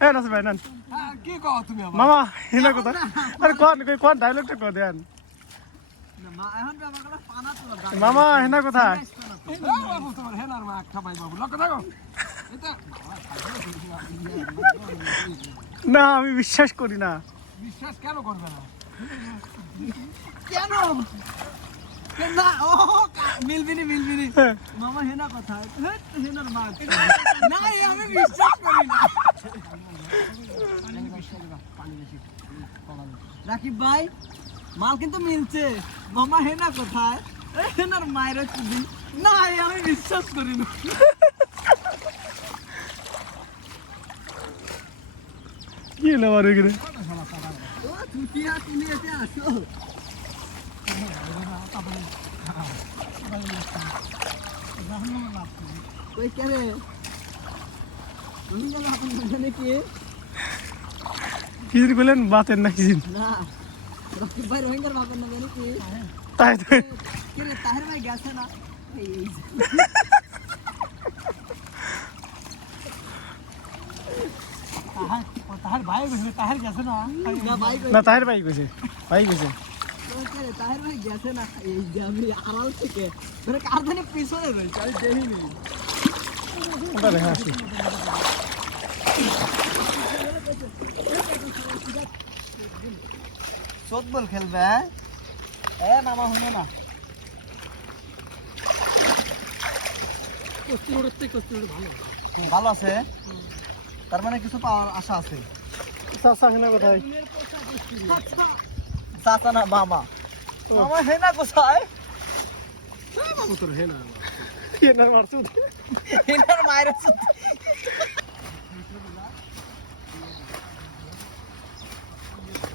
হ্যাঁ নাসির ভাই নেন। কি কও তুমি আবার মামা হিনা কথা আরে কোন ডায়লগটা কো দেন এখন বাবা পানা তো মামা হিনা কোথায় বাবু তোমার হেনার মা খাবাই বাবু লক্ষ্য থাকো এটা না আমি বিশ্বাস করি না বিশ্বাস কেন করবে না কেন না ও মিলবিনি মামা হেনা কথা হেনার মা না আমি বিশ্বাস করি না রাকিব ভাই মাল কিন্তু মিলছে মামা হেনা কোথায় হেনার মায়ের চুদি না আমি বিশ্বাস করি না কি হলো আর এখানে ও তুমি এসে আসো ওই কে রে তুমি কেন আপনি জানে কি কি বলেন বাতের নাকি না রাকিব ভাই রোহিঙ্গার বাপের নাম জানি কি তাই তো কে রে তাহের ভাই গেছে না এই তাহার ভাই গেছে তাহার গেছে না না ভাই না তাহের ভাই কইছে কে রে তাহের ভাই গেছে না এই যে আমি আড়াল থেকে ধরে কার ধানে পিছনে রইছে আমি দেখিনি ওটা দেখা আছে ফুটবল খেলবে এ মামা শুনো না ভালো আছে তার মানে কিছু পাওয়ার আশা আছে চাচা হিনা কোথায় চাচা না মামা মামা হেনা কোথায় বাবু তোর হেনা হিনা মারছু হেনার মায়ের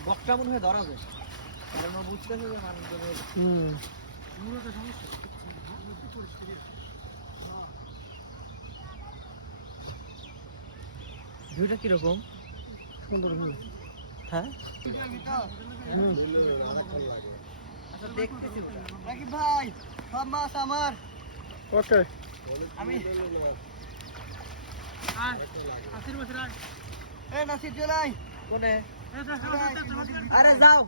বকটা মনে হয় ধরা যায় কারণ ও বুঝতেছে যে মানুষজনের ভিউটা কিরকম সুন্দর ভিউ হ্যাঁ দেখতেছি রাকিব ভাই সব মাছ আমার ওকে আমি এ নাসির চলাই কোনে আরে যাও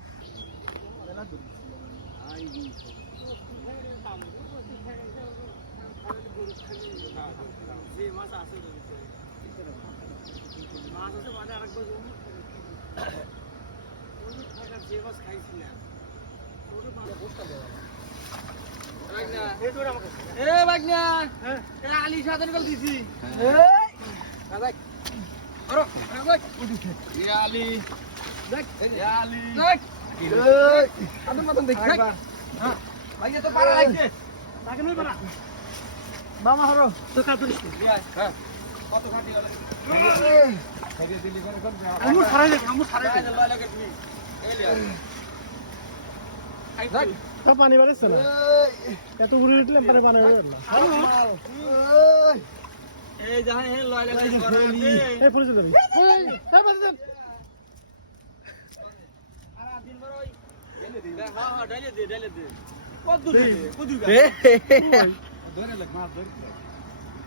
আলি সাধন করে দিছি মামা হরো তো কাতুরি পানি বাড়ছে না এত ঘুরে উঠলাম পানি পানি হয়ে গেল এই জাহান হে লয় লাগা এই পুলিশ ধরি এই বাজে দেন আর দিন বড় ওই হ্যাঁ ডাইলে দে কত দূর ধরে লাগ মাছ ধরে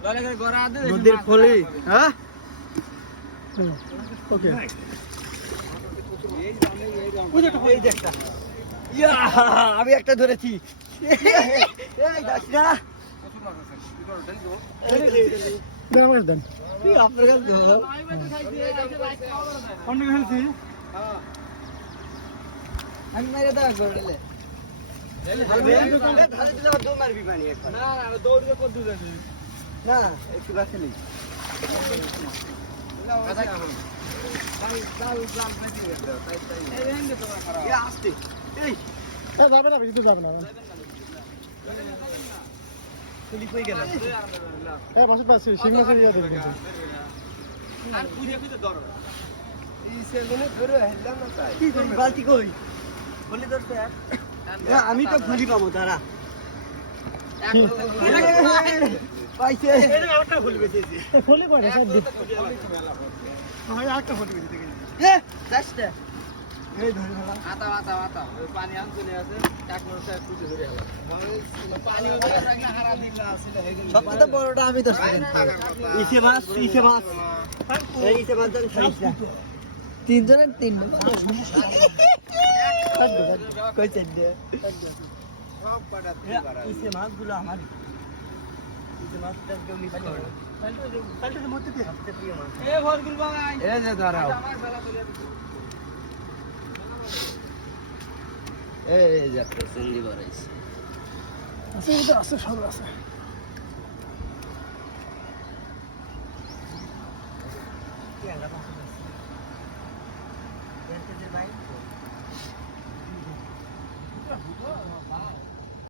লয় লাগা গরা দে নদীর ফলি হ্যাঁ ওকে এই যে একটা ইয়া আমি একটা ধরেছি এই দাসরা দেন আমাকে দেন কি আপনার কাছে ধরো অন্য খেলছি আমি মেরে দাও করলে দো মারবি পানি না না দৌড়ে কত দূর আছে না একটু বাসে নেই আসতে এই যাবে না কিন্তু যাবে না তুলি কই গেল হ্যাঁ বসে পাচ্ছি সিংহাসন ইয়া দেখবেন আর পুজো পুজো ধরো এই সেলুনে ধরে হেললাম না তাই কি করবে বালতি কই বলি ধরতে না আমি তো ফুলি পাবো তারা পাইছে এটা আরেকটা ফুল বেচেছি ফুলি কয়টা সব দিন ভাই আরেকটা ফটো দিতে গেছি এ 10টা এই ধরে ফেলা আতা আতা আতা ওই পানি আন চলে আছে এক মরতে এক কুচি ধরে গেল পানি ওই রাখলে হারা দিন না আসলে হয়ে গেল সবচেয়ে বড়টা আমি তো ইসে মাছ এই ইসে মাছ ধরে খাইছ না তিনজনের তিনটা কই চাই দে সব পাটা ইসে মাছগুলো আমার ইসে মাছটা কেউ নিতে পারে না কালকে মধ্যে কি সবচেয়ে প্রিয় মাছ এ ভরগুল ভাই এই যে ধরাও আমার ফেলা চলে দিছি এই যে একটা সিঙ্গি বাড়াইছে আছে এটা আছে সব আছে কি আলা পাশে আছে এর কে ভাই